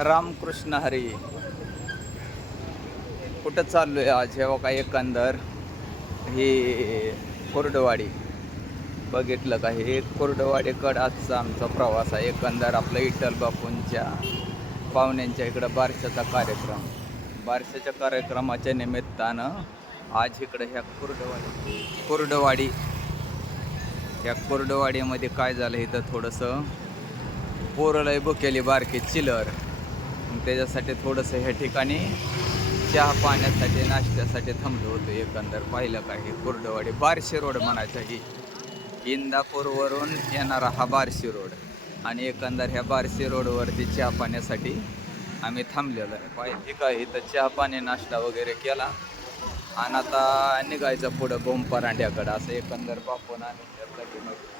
रामकृष्ण हरी. कुठं चाललो आहे आज? हे बघा एकंदर ही कोरडवाडी. बघितलं का? हे कोरडवाडीकडं आजचा आमचा प्रवास आहे. एकंदर आपलं इटल बापूंच्या पाहुण्यांच्या इकडं बारशाचा कार्यक्रम. बारशाच्या कार्यक्रमाच्या निमित्तानं आज इकडं ह्या कोरडवाडी कोरडवाडी या कोरडवाडीमध्ये काय झालं इथं थोडंसं? पोरलंय बुकेली बारके चिलर. मग त्याच्यासाठी थोडंसं ह्या ठिकाणी चहा पाण्यासाठी नाश्त्यासाठी थांबलो होतो एकंदर. पाहिलं का हे कुर्डवाडी बारशे रोड म्हणायचा ही इंदापूरवरून येणारा हा बारशी रोड. आणि एकंदर ह्या बारशी रोडवरती चहा पाण्यासाठी आम्ही थांबलेलो आहे. पाहिजे काय इथं चहा पाणी नाश्ता वगैरे केला. आणि आता निघायचं पुढं बोंपरांड्याकडं असं एकंदर बापून आणि त्यासाठी मग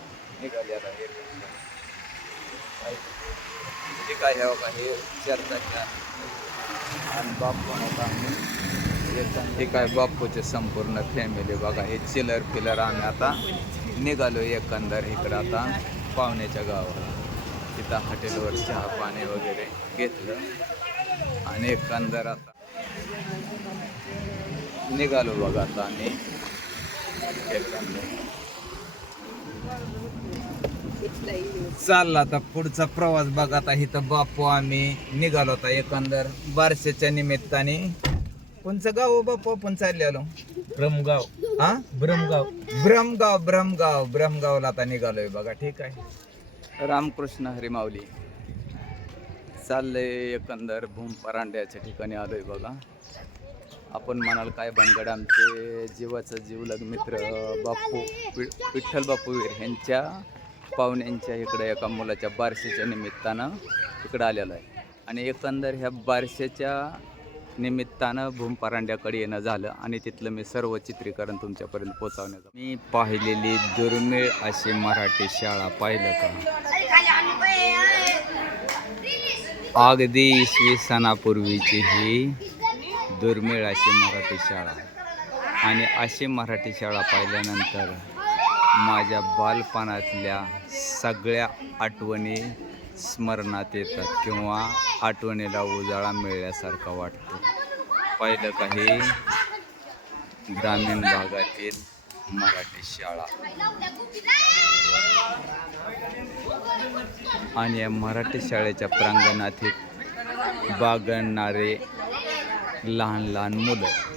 हे काय हे बघा हे चर्चाच्या आणि बापू होता? हे काय बापूचे संपूर्ण फॅमिली बघा हे चिलर पिलर आम्ही आता निघालो एकंदर इकडं आता पाहुण्याच्या गावाला. तिथं हॉटेलवर चहा पाणी वगैरे घेतलं आणि एकंदर आता निघालो बघा आता आम्ही. एकंदर. चालला आता पुढचा प्रवास बघा आता इथं बापू आम्ही निघालो होता एकंदर बारशेच्या निमित्ताने. कोणचं गाव हो बापू आपण चालले आलो ब्रह्मगाव. हा? ब्रह्मगाव. ब्रह्मगाव ब्रह्मगाव ब्रह्मगावला आता निघालोय बघा ठीक आहे. रामकृष्ण हरिमावली चाललंय एकंदर भूम परांड्याच्या ठिकाणी आलोय बघा. आपण म्हणाल काय भानगड आमचे जीवाचा जीवलग मित्र बापू विठ्ठल बापू वीर ह्यांच्या पाहुण्यांच्या इकडं एका मुलाच्या बारशेच्या निमित्तानं इकडं आलेलं आहे. आणि एकंदर ह्या बारशेच्या निमित्तानं भूमपरांड्याकडे येणं झालं आणि तिथलं मी सर्व चित्रीकरण तुमच्यापर्यंत पोहोचवण्याचं मी पाहिलेली दुर्मिळ अशी मराठी शाळा पाहिलं का? अगदी इसवी सणापूर्वीची ही दुर्मिळ अशी मराठी शाळा. आणि अशी मराठी शाळा पाहिल्यानंतर माझ्या बालपणातल्या सगळ्या आठवणी स्मरणात येतात किंवा आठवणीला उजाळा मिळल्यासारखा वाटतो. पहिलं काही ग्रामीण भागातील मराठी शाळा. आणि या मराठी शाळेच्या प्रांगणात बागणणारे लहान लहान मुलं.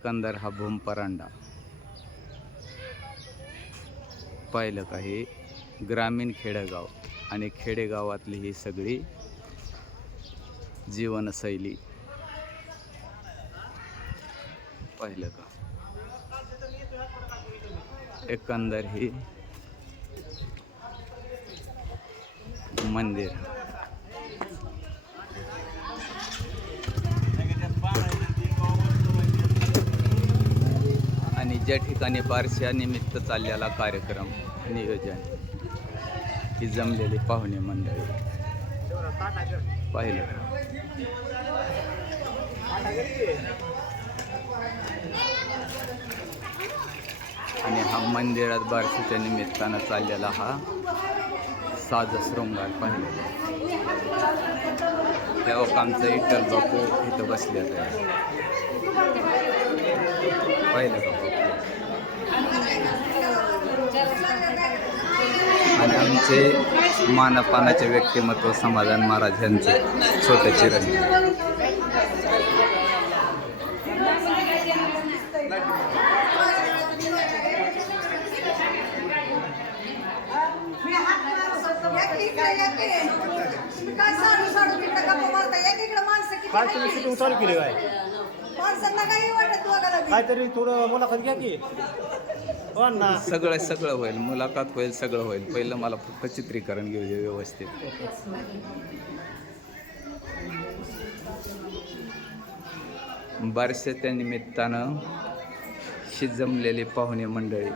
एकंदर हा भूमपरांडा. पाहिलं काही ग्रामीण खेडेगाव आणि खेडेगावातली ही सगळी जीवनशैली. पाहिलं का? एकंदर ही मंदिर आणि ज्या ठिकाणी बारशानिमित्त चाललेला कार्यक्रम नियोजन ही जमलेली पाहुणे मंडळी. पाहिलं आणि हा मंदिरात बारशीच्या निमित्तानं चाललेला हा साज शृंगार पाहिलेला तेव्हा आमचं इटल बापू इथं बसले पाहिलं का बापू? आणि आमचे मानपानाचे व्यक्तिमत्व समाधान महाराज यांचे छोटे चिरंजीव. काय चालू केली काय. काहीतरी थोडं मुलाखत घ्या की. हो ना. सगळं सगळं होईल. मुलाखत होईल सगळं होईल. पहिलं मला फक्त चित्रीकरण घेऊ दे व्यवस्थित. बारशाच्या निमित्तानं शी जमलेली पाहुणे मंडळी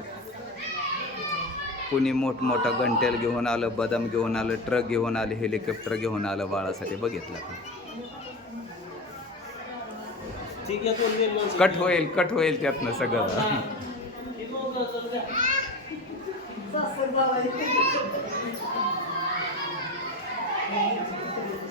कुणी मोठमोठा गंटेल घेऊन आलं बदाम घेऊन आलं ट्रक घेऊन आलं हेलिकॉप्टर घेऊन आलं बाळासाठी बघितलं का? कट होईल कट होईल त्यातनं सगळं. Sağ sırdalayın.